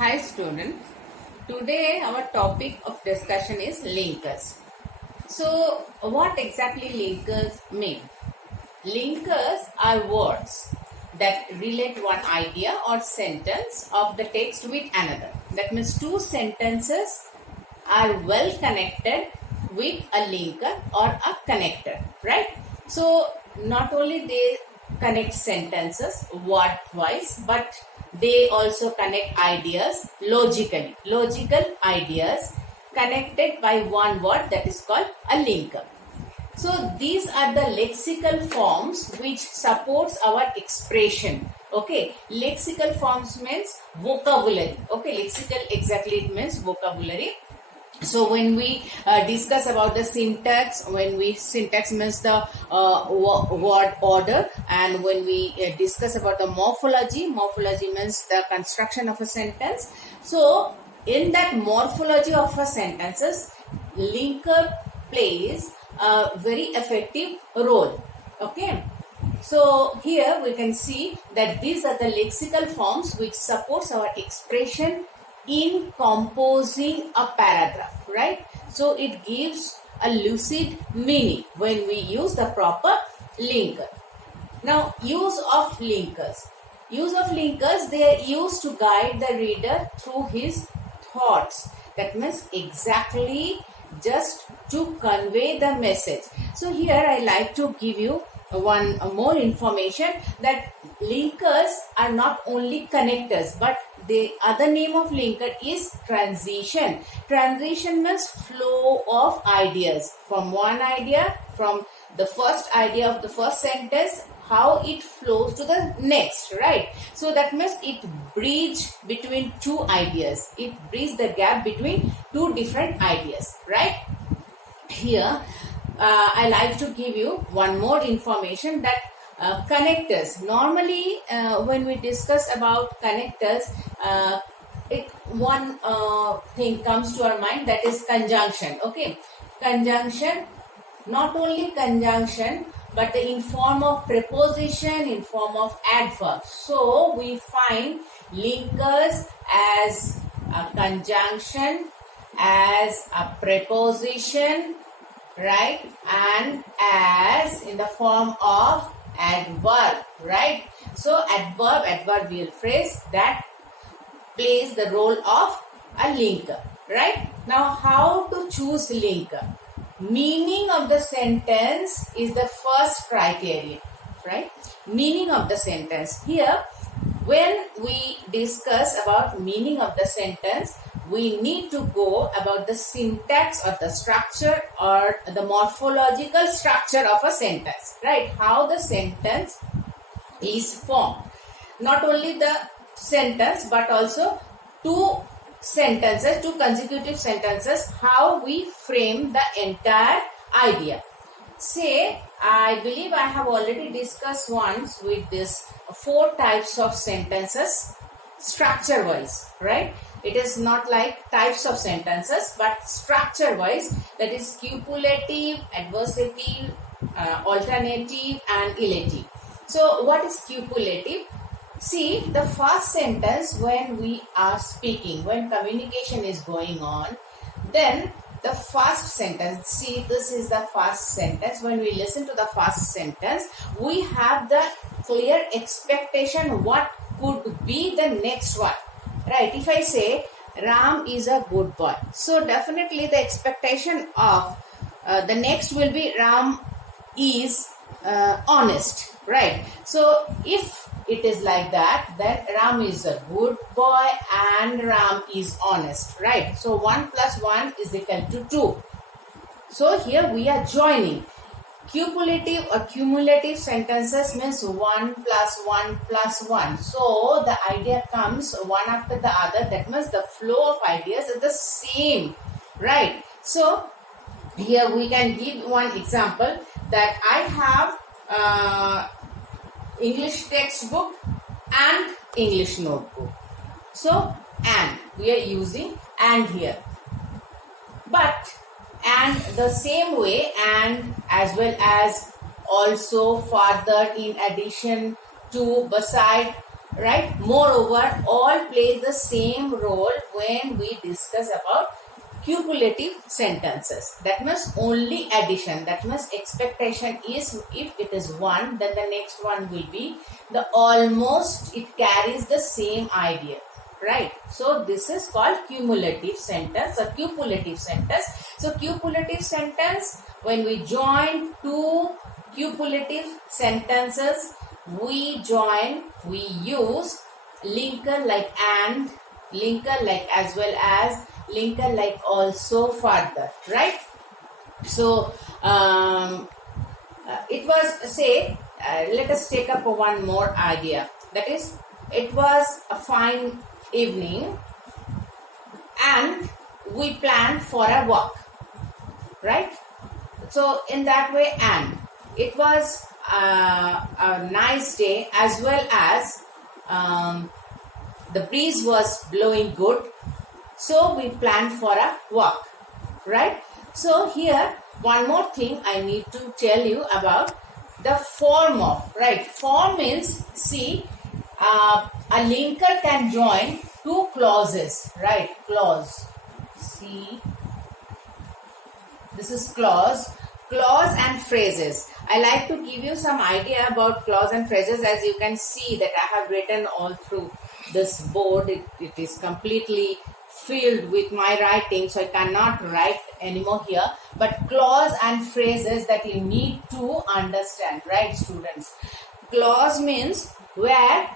Hi students, today our topic of discussion is linkers. So what exactly linkers mean? Linkers are words that relate one idea or sentence of the text with another. That means two sentences are well connected with a linker or a connector, right? So not only they connect sentences word wise, but they also connect ideas logically. Logical ideas connected by one word, that is called a linker. So these are the lexical forms which supports our expression. Okay, lexical forms means vocabulary. Okay, lexical exactly it means vocabulary. So when we discuss about the syntax, syntax means the word order, and when we discuss about the morphology means the construction of a sentence. So in that morphology of a sentences, linker plays a very effective role. Okay. So here we can see that these are the lexical forms which supports our expression in composing a paragraph, right? So it gives a lucid meaning when we use the proper linker. Now, use of linkers. Use of linkers, they are used to guide the reader through his thoughts. That means exactly just to convey the message. So here I like to give you one more information that linkers are not only connectors, but the other name of linker is transition. Transition means flow of ideas from one idea, from the first idea of the first sentence, how it flows to the next, right? So that means it bridge between two ideas. It bridges the gap between two different ideas, right? Here, I like to give you one more information that connectors. Normally, when we discuss about connectors, one thing comes to our mind, that is conjunction. Okay, conjunction, not only conjunction, but in form of preposition, in form of adverb. So we find linkers as a conjunction, as a preposition, right, and as in the form of adverb, right? So adverbial phrase that plays the role of a linker, right? Now, how to choose linker? Meaning of the sentence is the first criterion, right? Meaning of the sentence. Here, when we discuss about meaning of the sentence, we need to go about the syntax or the structure or the morphological structure of a sentence, right? How the sentence is formed. Not only the sentence, but also two consecutive sentences, how we frame the entire idea. Say, I believe I have already discussed once with this 4 types of sentences structure wise, right? It is not like types of sentences, but structure wise, that is cupulative, adversative, alternative and elative. So what is cupulative? See, the first sentence, when we are speaking, when communication is going on, then the first sentence, see, this is the first sentence. When we listen to the first sentence, we have the clear expectation what could be the next one, right? If I say Ram is a good boy, so definitely the expectation of the next will be Ram is honest, right? So if it is like that, then Ram is a good boy and Ram is honest, right? So 1 plus 1 is equal to 2. So here we are joining. Cumulative or cumulative sentences means 1 plus 1 plus 1. So the idea comes one after the other. That means the flow of ideas is the same, right? So here we can give one example that I have English textbook and English notebook. So, and we are using and here. But and the same way, and as well as also further in addition to, beside, right? Moreover, all plays the same role when we discuss about cumulative sentences. That means only addition. That means expectation is if it is 1, then the next one will be the almost. It carries the same idea, right? So this is called cumulative sentence or cumulative sentence. So cumulative sentence, when we join two cumulative sentences, we use linker like and, linker like as well as, linker like also, further, right? So it was, say, let us take up one more idea. That is, it was a fine evening and we planned for a walk, right? So in that way, and it was a nice day as well as the breeze was blowing good, so we planned for a walk, right? So here one more thing I need to tell you about the form of, right? Form means, see, a linker can join two clauses, right? Clause, see, this is clause and phrases. I like to give you some idea about clause and phrases. As you can see that I have written all through this board. It is completely filled with my writing, so I cannot write anymore here. But clause and phrases that you need to understand, right, students? Clause means where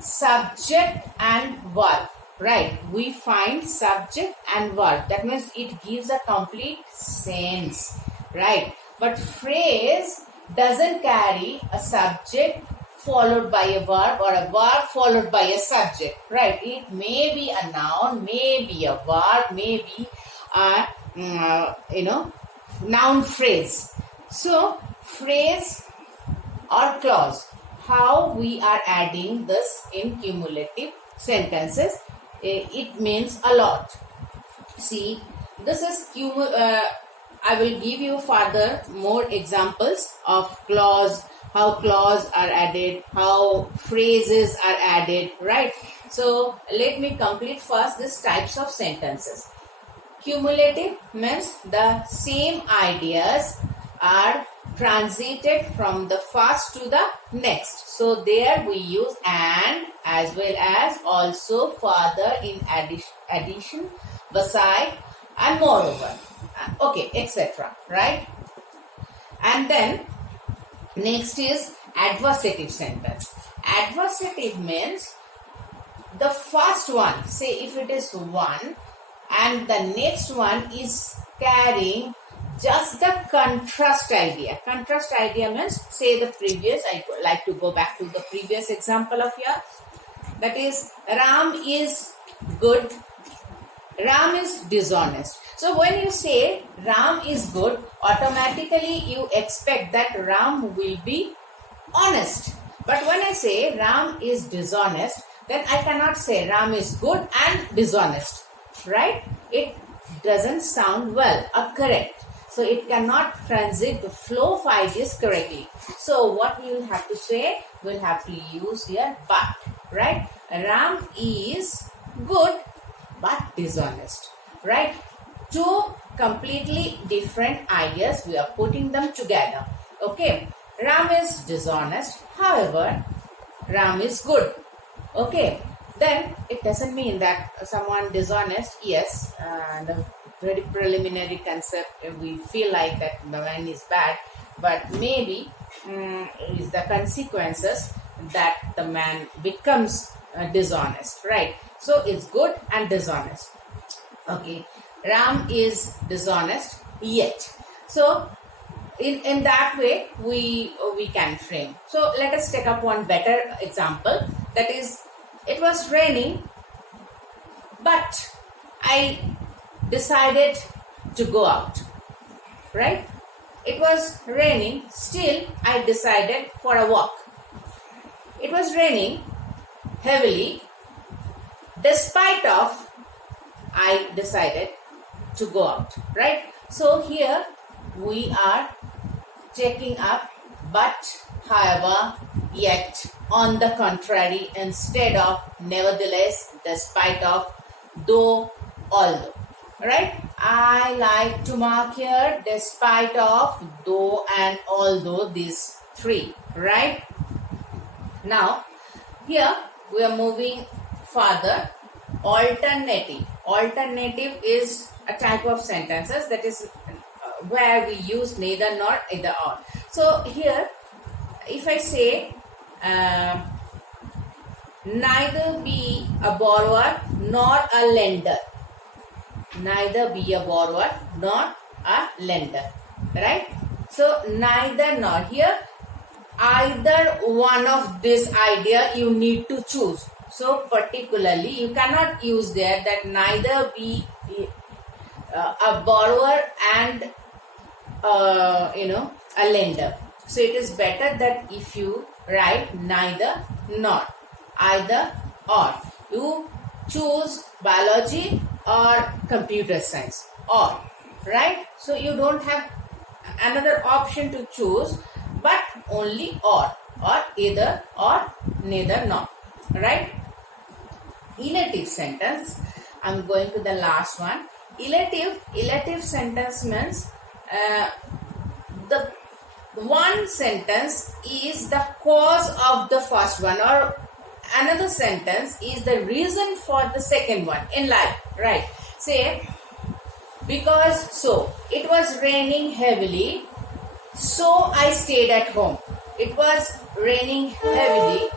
subject and verb, right? We find subject and verb. That means it gives a complete sense, right? But phrase doesn't carry a subject followed by a verb or a verb followed by a subject, right? It may be a noun, may be a verb, may be a noun phrase. So phrase or clause, how we are adding this in cumulative sentences, it means a lot. See, this is I will give you further more examples of clause, how clause are added, how phrases are added, right? So let me complete first these types of sentences. Cumulative means the same ideas are transited from the first to the next. So there we use and as well as also, further, in addition, beside and moreover, okay, etc., right? And then next is adversative sentence. Adversative means the first one, say if it is 1 and the next one is carrying just the contrast idea. Contrast idea means, say the previous, I like to go back to the previous example of yours. That is, Ram is good, Ram is dishonest. So when you say Ram is good, automatically you expect that Ram will be honest. But when I say Ram is dishonest, then I cannot say Ram is good and dishonest, right? It doesn't sound well or correct. So it cannot transit the flow of ideas correctly. So what we will have to say, we'll have to use here but, right? Ram is good but dishonest, right? Two completely different ideas, we are putting them together. Okay, Ram is dishonest, however, Ram is good. Okay, then it doesn't mean that someone dishonest, yes, the very preliminary concept, we feel like that the man is bad, but maybe is the consequences that the man becomes dishonest, right? So it's good and dishonest. Okay, Ram is dishonest yet. So in that way we can frame. So let us take up one better example. That is, it was raining, but I decided to go out, right? It was raining, still I decided for a walk. It was raining heavily, despite of I decided to go out, right? So here we are taking up but, however, yet, on the contrary, instead of, nevertheless, despite of, though, although. Right? I like to mark here despite of, though and although, these three. Right? Now, here we are moving further. Alternative. Alternative is a type of sentences that is where we use neither nor, either or. So here, if I say neither be a borrower nor a lender, neither be a borrower nor a lender, right? So neither nor, here either one of this idea you need to choose. So particularly you cannot use there that neither be a borrower and a lender. So it is better that if you write neither nor, either or, you choose biology or computer science, or, right? So you don't have another option to choose, but only or either or, neither nor, right? Elative sentence. I'm going to the last one. Elative sentence means the one sentence is the cause of the first one, or another sentence is the reason for the second one in life, right? Say, because so it was raining heavily, so I stayed at home. It was raining heavily,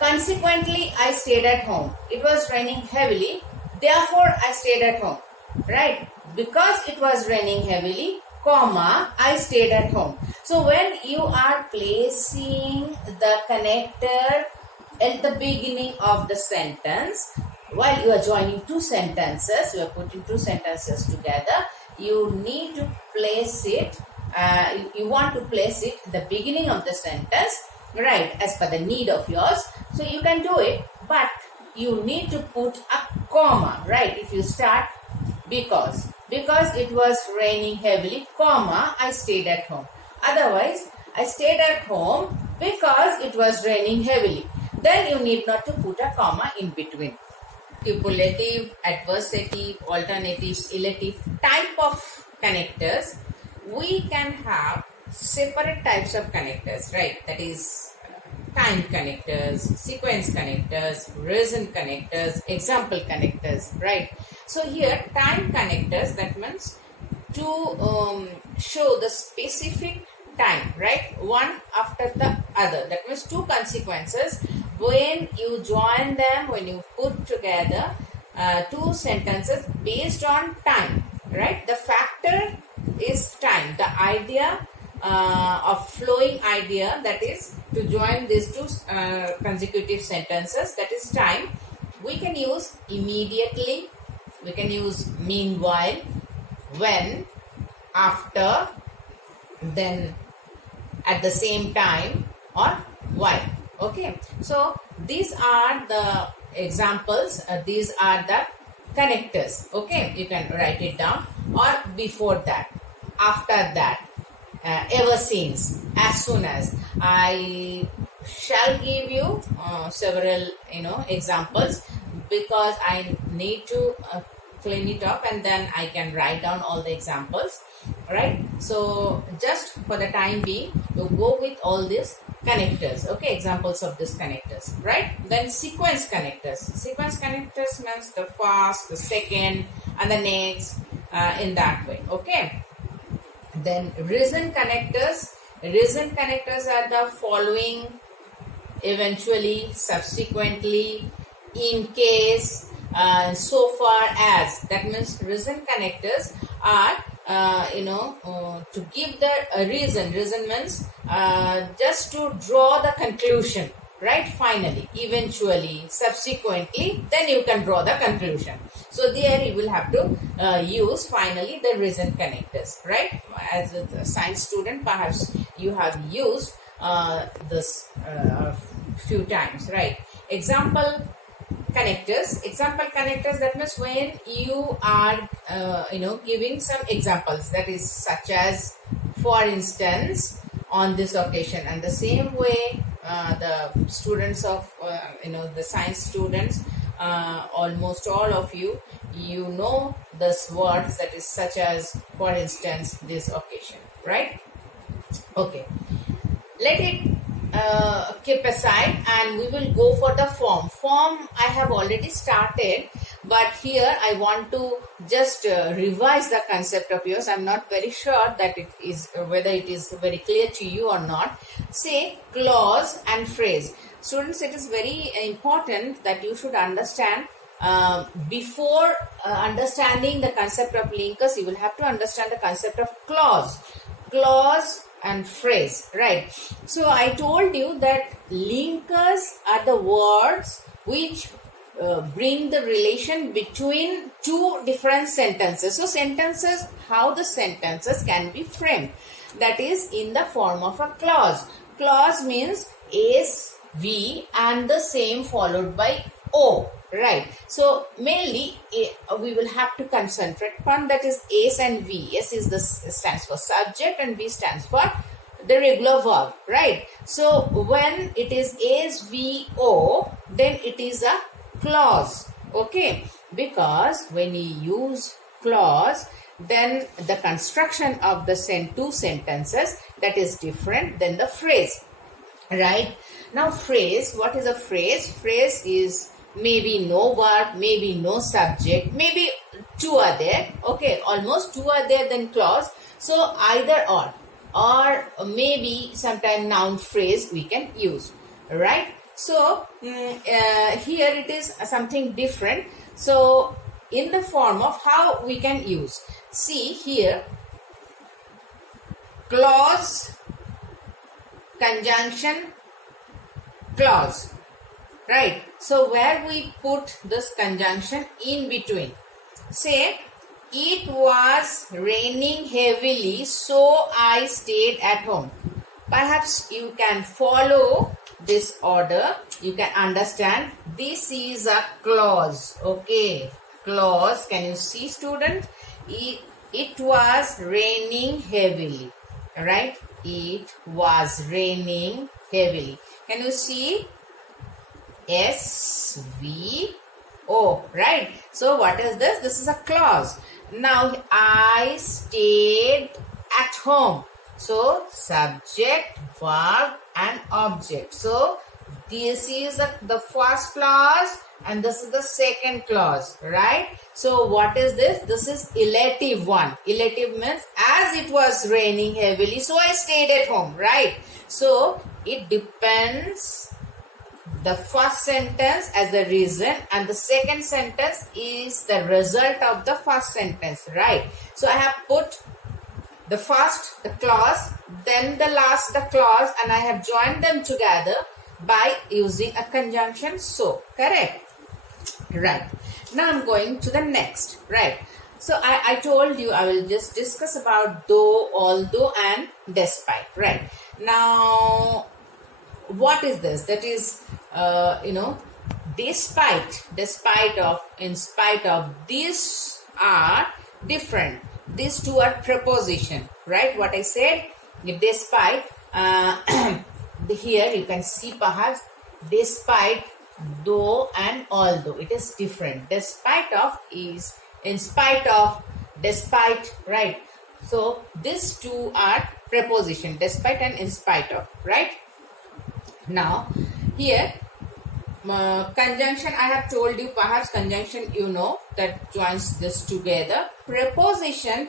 consequently I stayed at home. It was raining heavily, therefore I stayed at home, right? Because it was raining heavily, comma, I stayed at home. So when you are placing the connector at the beginning of the sentence, while you are joining two sentences, you are putting two sentences together, you need to place it, you want to place it at the beginning of the sentence, right, as per the need of yours. So you can do it, but you need to put a comma, right? If you start because it was raining heavily, comma, I stayed at home. Otherwise, I stayed at home because it was raining heavily. Then you need not to put a comma in between. Superlative, adversative, alternative, elative type of connectors. We can have separate types of connectors, right? That is time connectors, sequence connectors, reason connectors, example connectors, right? So here time connectors, that means to show the specific time, right? One after the other. That means two consequences. When you join them, when you put together two sentences based on time, right? The factor is time. The idea of flowing idea, that is to join these two consecutive sentences, that is time. We can use immediately, we can use meanwhile, when, after, then, at the same time, or while. Okay, so these are the examples, these are the connectors. Okay, you can write it down, or before that, after that, ever since, as soon as. I shall give you several examples, because I need to clean it up and then I can write down all the examples, right? So just for the time being, you go with all these connectors. Okay, examples of these connectors, right? Then sequence connectors. Sequence connectors means the first, the second, and the next, in that way. Okay. Then reason connectors. Reason connectors are the following, eventually, subsequently, in case, so far as. That means reason connectors are to give the reason. Reason means just to draw the conclusion, right? Finally, eventually, subsequently, then you can draw the conclusion. So there you will have to use finally the reason connectors, right? As a science student, perhaps you have used this few times, right? Example connectors. Example connectors, that means when you are giving some examples, that is such as, for instance, on this occasion, and the same way the students of the science students, almost all of you, you know this words, that is such as, for instance, this occasion, right? Okay, let it keep aside, and we will go for the form. I have already started, but here I want to just revise the concept of yours. I'm not very sure that it is whether it is very clear to you or not. Say clause and phrase. Students, it is very important that you should understand, before understanding the concept of linkers, you will have to understand the concept of clause and phrase, right? So I told you that linkers are the words which bring the relation between two different sentences. So sentences, how the sentences can be framed, that is in the form of a clause. Clause means S, V and the same followed by O, right? So mainly we will have to concentrate upon, that is S and V. S is stands for subject and V stands for the regular verb, right? So when it is S, V, O, then it is a clause, okay? Because when you use clause, then the construction of the two sentences, that is different than the phrase, right? Now phrase, what is a phrase? Phrase is maybe no verb, maybe no subject, maybe two are there, okay? Almost two are there than clause. So either or maybe sometime noun phrase we can use, right? So here it is something different. So in the form of how we can use, see here, clause, conjunction, clause, right? So where we put this conjunction in between, say it was raining heavily, so I stayed at home. Perhaps you can follow this order, you can understand this is a clause, okay? Clause, can you see, student? It was raining heavily, right? It was raining heavily. Can you see? S, V, O, right? So what is this? This is a clause. Now I stayed at home. So subject, verb and object. So this is the first clause and this is the second clause, right? So what is this? This is elative one. Elative means as it was raining heavily, so I stayed at home, right? So it depends the first sentence as the reason and the second sentence is the result of the first sentence, right? So I have put the first, the clause, then the last, the clause, and I have joined them together by using a conjunction so, correct? Right. Now I'm going to the next, right? So I told you I will just discuss about though, although and despite, right? Now, what is this? That is, despite of, in spite of, these are different. These two are preposition, right? What I said, despite, here you can see perhaps despite, though and although, it is different. Despite of is in spite of, despite, right? So these two are preposition, despite and in spite of, right? Now here conjunction, I have told you, perhaps conjunction you know, that joins this together. Preposition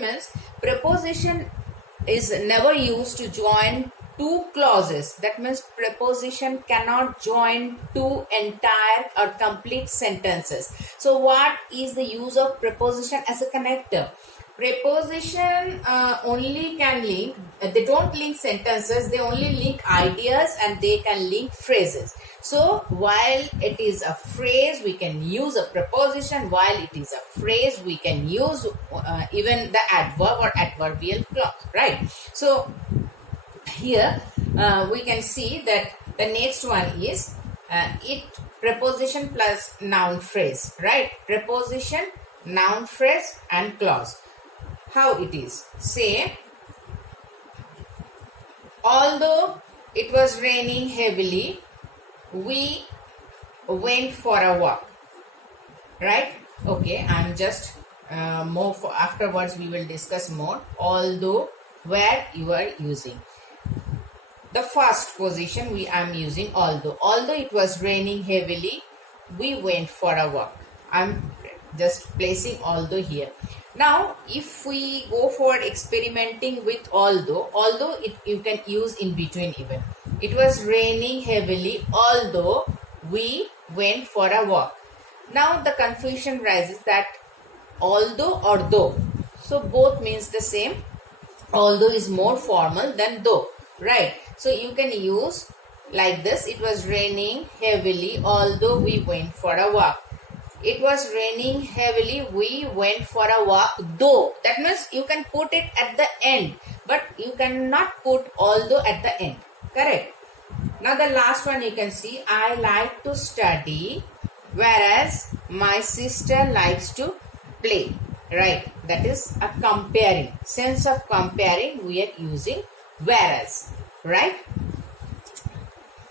means preposition is never used to join two clauses. That means preposition cannot join two entire or complete sentences. So what is the use of preposition as a connector? Preposition only can link, they don't link sentences, they only link ideas and they can link phrases. So while it is a phrase, we can use a preposition. While it is a phrase, we can use even the adverb or adverbial clause, right? So here we can see that the next one is it, preposition plus noun phrase, right? Preposition, noun phrase and clause. How it is? Say, although It was raining heavily. We went for a walk. Right? Okay, I'm just more for afterwards we will discuss more. Although, where you are using the first position, I'm using although it was raining heavily, we went for a walk. I'm just placing although here. Now if we go for experimenting with although you can use in between even. It was raining heavily although we went for a walk. Now the confusion rises that although or though, so both means the same. Although is more formal than though, right? So you can use like this. It was raining heavily although we went for a walk. It was raining heavily, we went for a walk though. That means you can put it at the end, but you cannot put although at the end. Correct? Now the last one you can see, I like to study whereas my sister likes to play. Right? That is a comparing. Sense of comparing we are using whereas. Right?